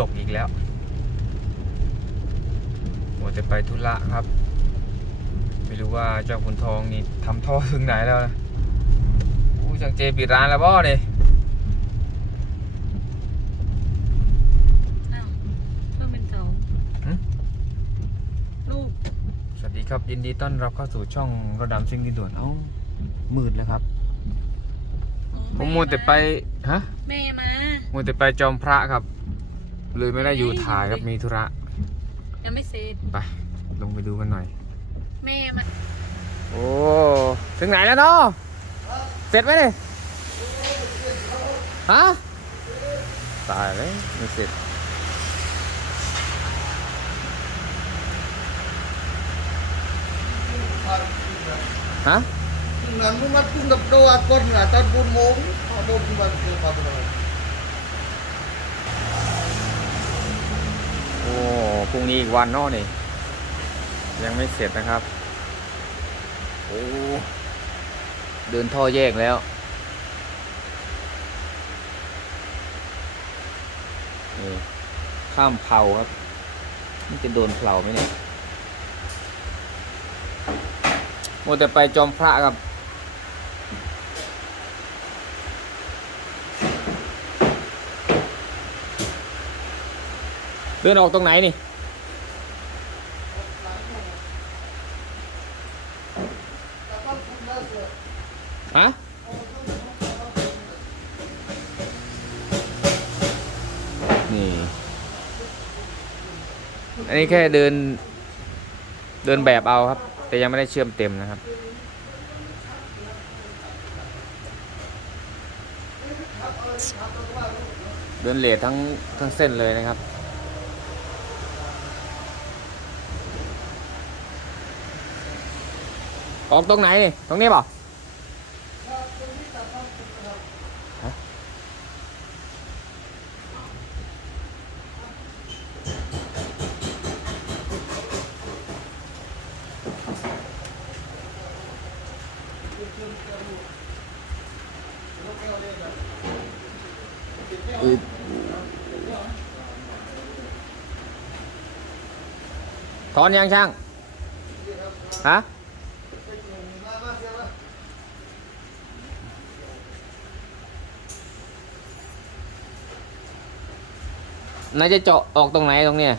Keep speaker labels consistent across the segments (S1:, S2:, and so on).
S1: ตกอีกแล้วหมดแต่ไปธุระครับ ไม่รู้ว่าเจ้าขุนทองนี่ทำท่อถึงไหนแล้วนะอู้จังเจปิดร้านแล้วบ่เนี่ย
S2: อ้าวเพิ่มเป็นสองลูก
S1: สวัสดีครับยินดีต้อนรับเข้าสู่ช่องระดับซิงดินด่วนเอ้ามืดแล้วครับผมมัวแต่ไปฮะ
S2: แม่มา
S1: มัวแต่ไปจอมพระครับ เลยไม่ได้อยู่ถ่ายครับมีธุระ
S2: ยังไม่เสร็จ
S1: ไปลงไปดูกันหน่อย
S2: แม่มา
S1: โอ้ถึงไหนแล้วเนาะเสร็จไหมเนี่ยฮะตายเลยไม่เสร็จฮะ
S3: Ngan mu mat pun dap do akon nga tan pun mong do pun ban ke pa do.
S1: โอ้พ รุ่งนี้อีกวันเนอะนี่ ยังไม่เสร็จนะครับ โอ้เดินท่อแยกแล้ว นี่ ข้ามเผาครับนี่จะโดนเผาไหมเนี่ยมัวแต่ไปจอมพระครับเดินออกตรงไหนนี่ ฮะนี่อันนี้แค่เดิน เดินแบบเอาครับ แต่ยังไม่ได้เชื่อมเต็มนะครับ เดินเลททั้งทั้งเส้นเลยนะครับออกตรงไหนนี่ตรงนี้เปล่า ถอนยังช่างฮะนายจะเจาะออกตรงไหนตรงเนี้ย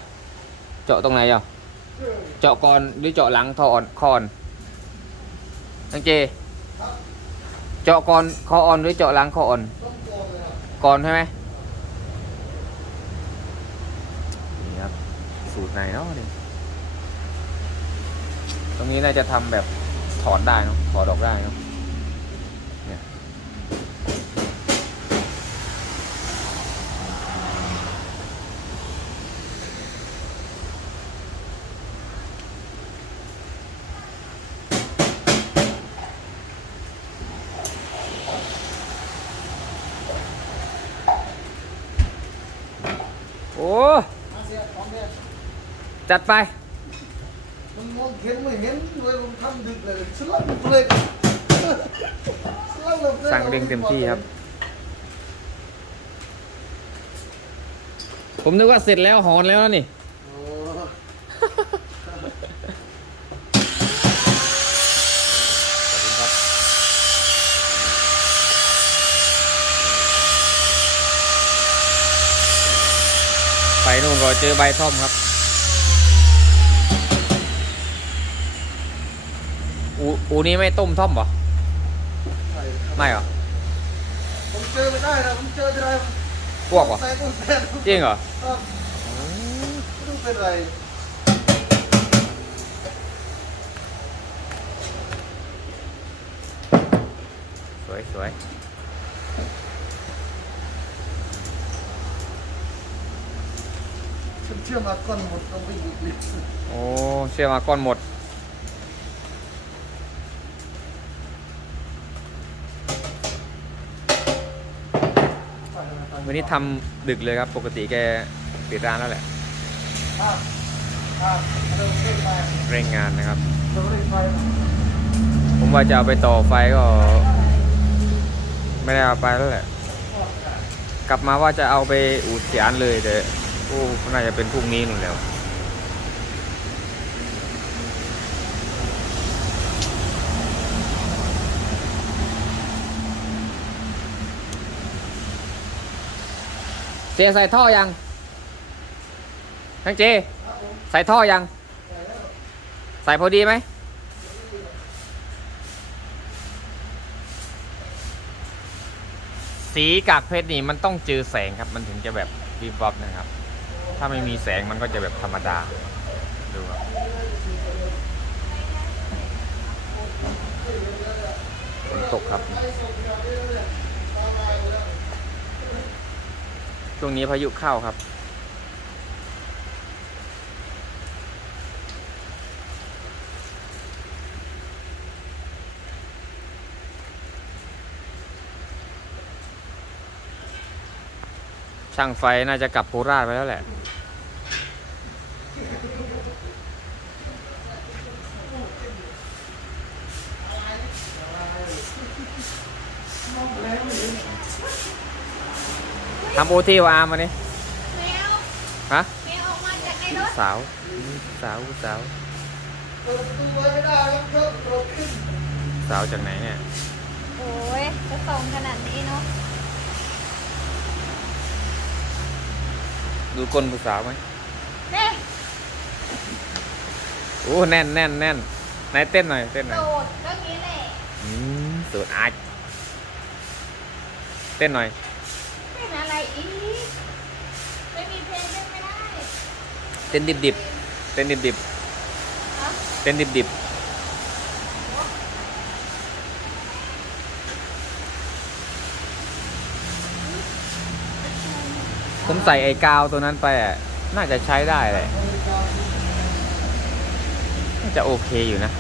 S1: เจาะตรงไหนอะเจาะก่อนหรือเจาะหลังทอนคออ่อนนังเจ เจาะก่อนคออ่อนหรือเจาะหลังคออ่อนก่อนใช่ไหมนี่ครับสูตรไหนเนาะนี่ ตรงนี้น่าจะทำแบบถอดได้เนอะถอดออกได้เนอะเนี่ยโอ้ จัดไป
S3: ห็นไม่เห็นเลยมันทำดึกเลยสลับเลยสลับเลย
S1: สั่งเร่งเต็มที่ครับ ผมนึกว่าเสร็จแล้วหอนแล้วนะนี่
S3: โอ้
S1: ไปนู่นก็เจอใบท่อมครับ อูอูนี้ไม่ต้มท่อมเหรอ
S3: ใช่ครับ
S1: ไม่เหรอ
S3: ผมเจอไม่ได้นะผมเจอที่ไร
S1: พวกเหรอ
S3: ใส่ก็แซ่
S1: จริงเหรอ
S3: ครับไม่รู้เป็นไร
S1: สวยสวย
S3: ฉันเชื่อมาก้อนหมดต้องไปหยิบเลย
S1: โอ้เชื่อมาก้อนหมด วันนี้ทำดึกเลยครับ ปกติแกปิดร้านแล้วแหละ
S3: เร่
S1: งงานนะครับ ผมว่าจะเอาไปต่อไฟก็ ไม่ได้เอาไปแล้วแหละ กลับมาว่าจะเอาไปอูดเสียนเลยแต่โอ้น่าจะเป็นพรุ่งนี้นู่นแล้ว เสียใส่ท่อยังทั้งเจ ใส่ท่อยัง ใส่พอดีไหมสีกากเพชรนี่มันต้องเจอแสงครับ มันถึงจะแบบวิบวับนะครับ ถ้าไม่มีแสงมันก็จะแบบธรรมดาดูครับฝนตกครับ ช่วงนี้พายุเข้าครับ ช่างไฟน่าจะกลับโคราชไปแล้วแหละ ทำโอทีวอาร์มวันนี้
S2: แมว
S1: ฮะ
S2: แมวออกมาจากในรถ
S1: สาวสาวสาว
S3: เปิดประตูไว้ไม่ได้ครับเครื่องรถขึ้น
S1: สาวจากไหนเนี่ย
S2: โอ้ยจะส่งขนาดนี้เนาะ
S1: ดูก้นผู้สาวไหม
S2: เน่
S1: โอ้แน่นแน่นแน่นไหนเต้นหน่อยเต้นหน่อย
S2: โดดก็งี้แหละ
S1: อืมสูดอาจเต้นหน่อย
S2: เป็น อะไรอีก ไม่มีเพลงเล่นไม่ได้
S1: เต้นดิบดิบเต้นดิบดิบ
S2: ฮะ
S1: เต้นดิบดิบผมใส่ไอ้กาวตัวนั้นไปอะน่าจะใช้ได้เลยน่าจะโอเคอยู่นะ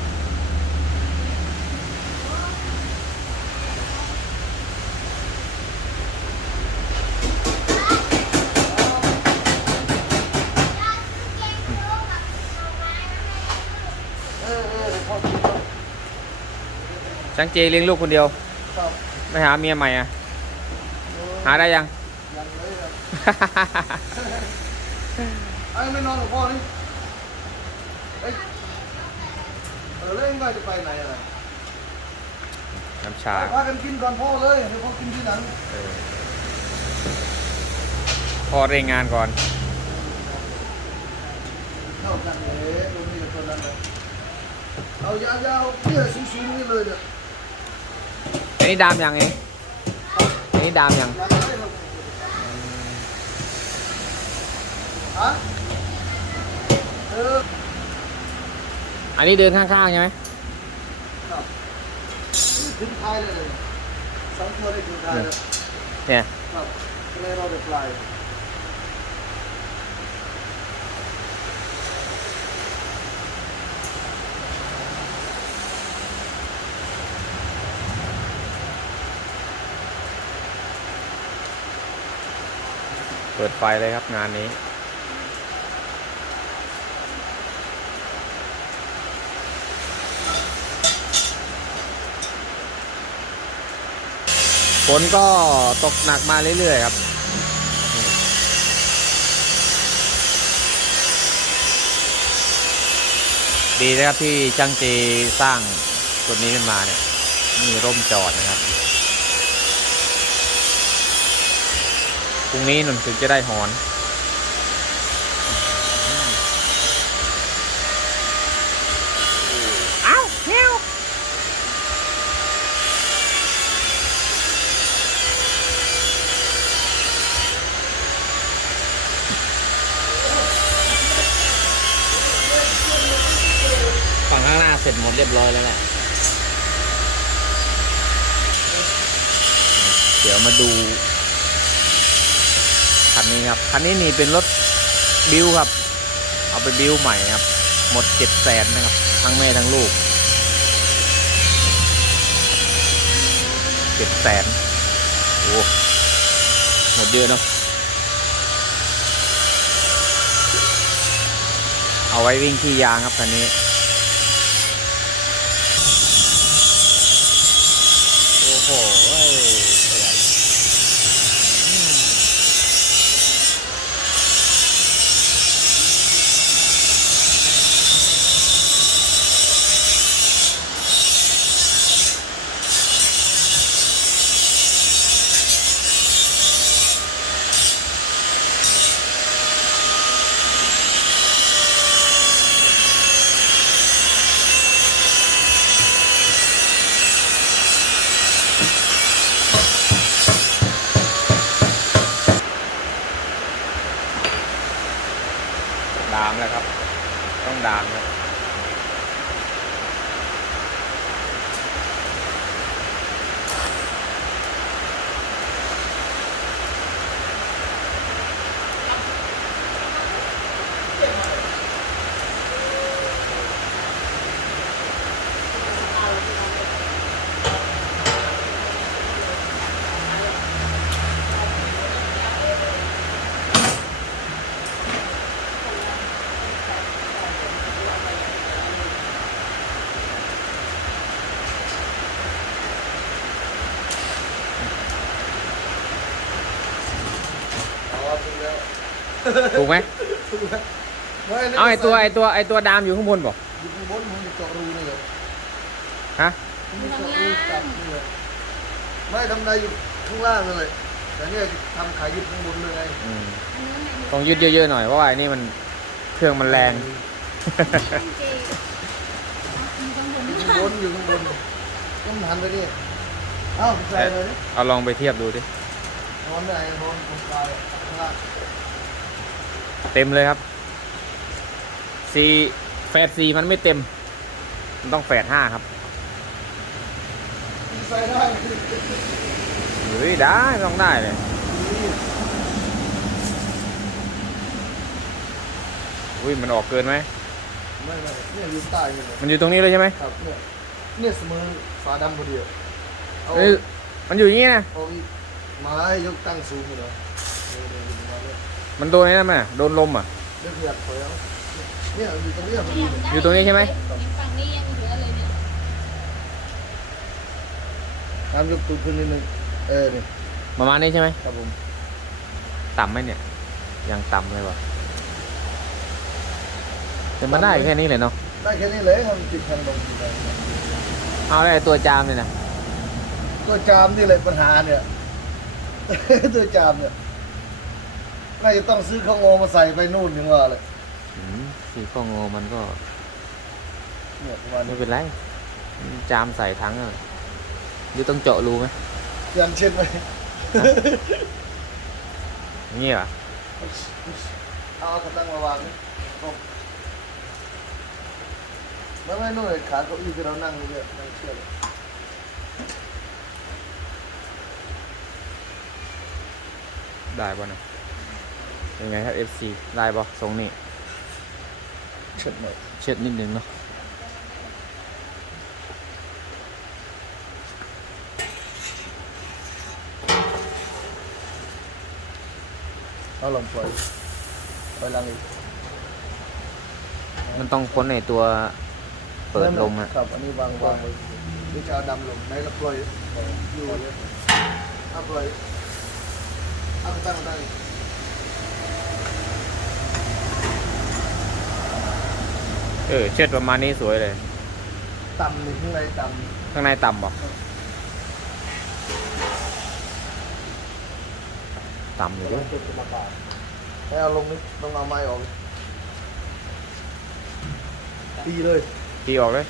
S3: เออเออเดี๋ยวพ่อกินครับ
S1: ช่างเจเลี้ยงลูกคนเดียว
S3: ครับ
S1: ไม่หาเมียใหม่อะ หาได้ยัง
S3: ยังเลยครับ ไอ้ไม่นอนกับพ่อนี่เอ้ยเออแล้วเอ็งว่าจะไปไหนอะไร
S1: น้ำชา
S3: พากันกินก่อนพ่อเลยเดี๋ยวพ่อกินทีหลัง
S1: เออพอเร่งงานก่อน
S3: เข้ากันเลยตรงนี้กับคนนั้นเลยเอายาวๆเนี่ยสูงๆนี่เลยเนี่ย
S1: อั นนี้ดามยังเองอันนี้ดามยัง
S3: อยากได้ครับฮะเออ
S1: อันนี้เดินข้างๆใช่ไหม
S3: ครับนี่ถึงท้ายเลยสองตัวได้ถึงท้ายแล้ว
S1: เนี่ย
S3: ครับก็เลยเราไปปลาย
S1: เปิดไฟเลยครับงานนี้ ฝนก็ตกหนักมาเรื่อยๆครับดีนะครับที่ช่างเจสร้างตัวนี้ขึ้นมาเนี่ย มีร่มจอดนะครับ พรุ่งนี้หนุ่นถึงจะได้หอนอ้าวแมวฝั่งข้างหน้าเสร็จหมดเรียบร้อยแล้วแหละ เดี๋ยวมาดูคั นี้ครับ คันนี้นี่เป็นรถบิวครับ เอาไปบิวใหม่ครับ หมดเจ็ดแสนนะครับ ทั้งแม่ทั้งลูกเจ็ดแสนโอ้หมดเยอะเนาะเอาไว้วิ่งขี่ยางครับคันนี้ โอ้โหเว้ยสวย แล้วครับ ต้องดามครับ
S3: เอาถูกแล้ว
S1: ถูกไหม
S3: ถูกแล้วไม่
S1: เอาไอตัวไอตัวไอตัวดามอยู่ข้างบนบอก
S3: อยู่ข้างบนมันจะเจาะรูนี่เลย
S1: ฮะ
S3: มันจะเจาะรูจับนี่เลยไม่ทำได้อยู่ข้างล่างนั่นเลยแต่เนี่ยทำขายยึดข้างบนเลยไง
S1: อืม
S2: อันนู้นน่ะ
S1: ต้องยืดเยอะๆหน่อยเพราะว่าไอ้นี่มันเครื่องมันแรง
S2: เจมีคนผม
S3: อยู่ข้างบนอยู่ข้างบนต้องหันไปนี่เอ้าใส่เลยดิ
S1: เอาลองไปเทียบดูดิ
S3: นอนไหนนอนบนกายข้างล่าง
S1: เต็มเลยครับซีแฟดซีมันไม่เต็ม มันต้องแฟดห้าครับ
S3: ใส่ได้
S1: เฮ้ยได้ต้องได้เลยอุ้ยมันออกเกินไหม
S3: ไม่ไม่เนี่ยอยู่ใต้นี่เลย
S1: มันอยู่ตรงนี้เลยใช่ไหม
S3: ครับเนี่ยเนี่ยเสมอฝาดำพอดีอะเอา
S1: เอ้ยมันอยู่อย่างนี้นะ
S3: เอาอีกไม้ยกตั้งสูงอยู่เลย มาณเนี่ย
S1: มันโดนไอ้นั่นไหมโดนลมอะ
S3: เลือกเลือกถอยเอาเนี่ยอยู่ตรงเนี้ยพอดี
S1: อยู่ตรงนี้ใช่ไหม
S2: ฝั่งนี้ยังเหลือเลยเนี่ย
S3: ตามยกตูดขึ้นนิดนึงเออเนี่ย
S1: ประมาณนี้ใช่ไหม
S3: ครับผม
S1: ต่ำไหมเนี่ย ยังต่ำเลยวะแต่มันได้แค่นี้เลยเนาะ
S3: ได้แค่นี้เลยทำติดแผ่นลงไป
S1: เอาแล้วไอ้ตัวจามเลยนะ
S3: ตัวจามนี่เลยปัญหาเนี่ย ตัวจามเนี่ย น่าจะต้องซื้อข้าวงอมาใส่ไปนู่นถึงว่าเลย
S1: อืมสีข้องอมันก็
S3: เนี่ยประมาณ
S1: ไม่
S3: นี้
S1: เป็นไรมันจามใส่ทั้งเลยหรือต้องเจาะรูไหม
S3: ยันเช่นไหม
S1: อย่างงี้เหรอ
S3: เอากระตั้งมาวางนี่ผมไม่ไม่นู่นเลยขาเก้าอี้ที่เรานั่งนี่เนี่ยนั่งเชื่อเลย
S1: ได้ป่ะนะ ยังไงครับ FC ได้ป่ะทรงนี้
S3: เช็ดหน่อย
S1: เช็ดนิดนึงเนาะ
S3: เอาลองปล่อยปล่อยหลังอีก
S1: มันต้องพ้นในตัวเปิดลมอะ
S3: ครับอันนี้วางวางไว้หรือจะเอาดำลงไหนเราปล่อยปล่อยอยู่เลยเอาปล่อยเอากระตั้งกระตั้งอีก
S1: เออ เช็ดประมาณนี้สวยเลย
S3: ต่ำหนึ่งข้างในต่
S1: ข้างในต่ำป่ะต่ำำอยู่ด้วย
S3: จุดกรรมการให้เอาลงนิดต้องเอาไม้ออกตีเลย
S1: ตีออกเลย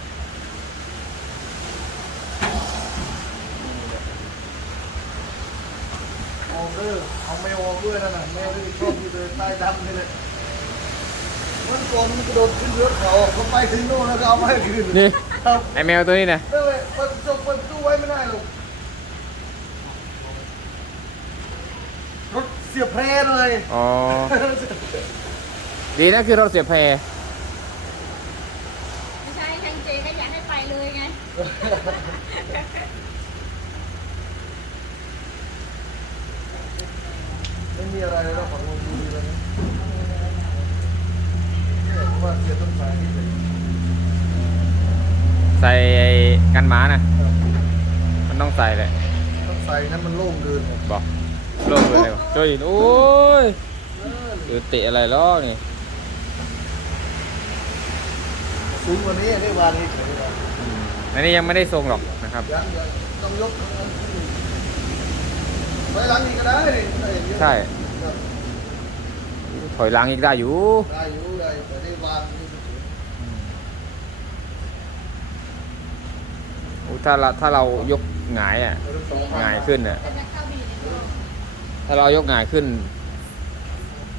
S3: ออกเด้อเอาแมวออกด้วยนะน่ะแมวที่ชอบอยู่เลยใต้ดำนี่เลย มันก่อนมันกระโดดขึ้นรถเขาเขาไปถึงโน่นแล้วก็เอาไม้คืน
S1: นี่
S3: ครับ
S1: ไอแมวตัวนี้นะ
S3: นั่นเลยเปิดจบเปิดตู้ไว้ไม่ได้หรอกรถเสียบแพร่เลย
S1: อ๋อ ดีนะคือรถเสียแพร
S2: ไม่ใช่ทางเจก็อยากให้ไปเลยไง
S3: ไม่มีอะไรเลยเราของลงดูดีเลยนะเนี่ยผม ว่าเสียต้นสายนี่เลย
S1: ใส่ไอ้กันหมานะมันต้องใส่แหละ
S3: ต้องใส่งั้นมันโล่งเกินเนี่ย
S1: บอกโลกเลยบอกโจ้ยโอ้ยหรือเตะอะไรล้อนี่
S3: สูงกว่านี้ได้วานนี้เฉยเลย
S1: อืมอันนี้ยังไม่ได้ทรงหรอกนะครับ
S3: ยังยังต้องยกข้างนั้นขึ้นไปหลังอีกก็ได้นี่ได้อย่างเงี้ย
S1: ใช่
S3: ครับ
S1: ถอยหลังอีกได้อยู่
S3: ได้อยู่ ได้แต่ได้วางนี่เฉย
S1: โอ้ถ้าเราถ้าเรายกหงายอะ
S3: ๆเอาทั้งสองข้
S1: หงายขึ้นอะ
S2: แต่จะเข้าไปอยู่ในตัว
S1: ถ้าเรายกหงายขึ้น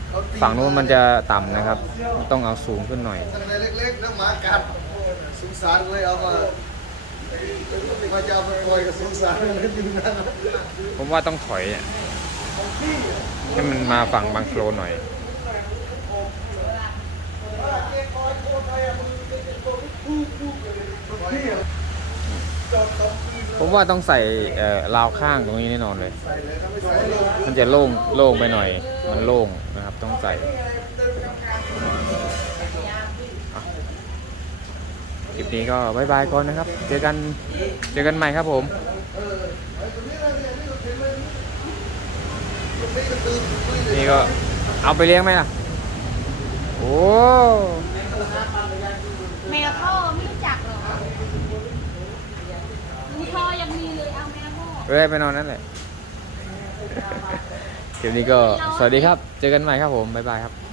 S3: เขาตี
S1: ฝั่งนู้นมันจะต่ำนะครับต้องเอาสูงขึ้นหน่อย
S3: ตั้งแต่เล็กๆแล้วหมากัดสงสารเลยเอามามาจะเอาไปปล่อยกับสงสารเลยอยู่นั่นนะ
S1: ผมว่าต้องถอยอะให้มันมาฝั่งบางโคลนหน่อย ผมว่าต้องใส่ราวข้างตรงนี้แน่นอนเลย มันจะโล่งโล่งไปหน่อย มันโล่งนะครับ ต้องใส่คลิปนี้ก็บายบายก่อนนะครับ เจอกันเจอกันใหม่ครับผมนี่ก็เอาไปเลี้ยงไหมล่ะ โอ้
S2: แมวพ่อไม่รู้จักหรอลุงพ่อยังมีเลยเอาแมวพ่อ
S1: เอ้ยไปนอนนั่นแหละคลิปนี้ก็สวัสดีครับ เจอกันใหม่ครับผม บ๊ายบายครับ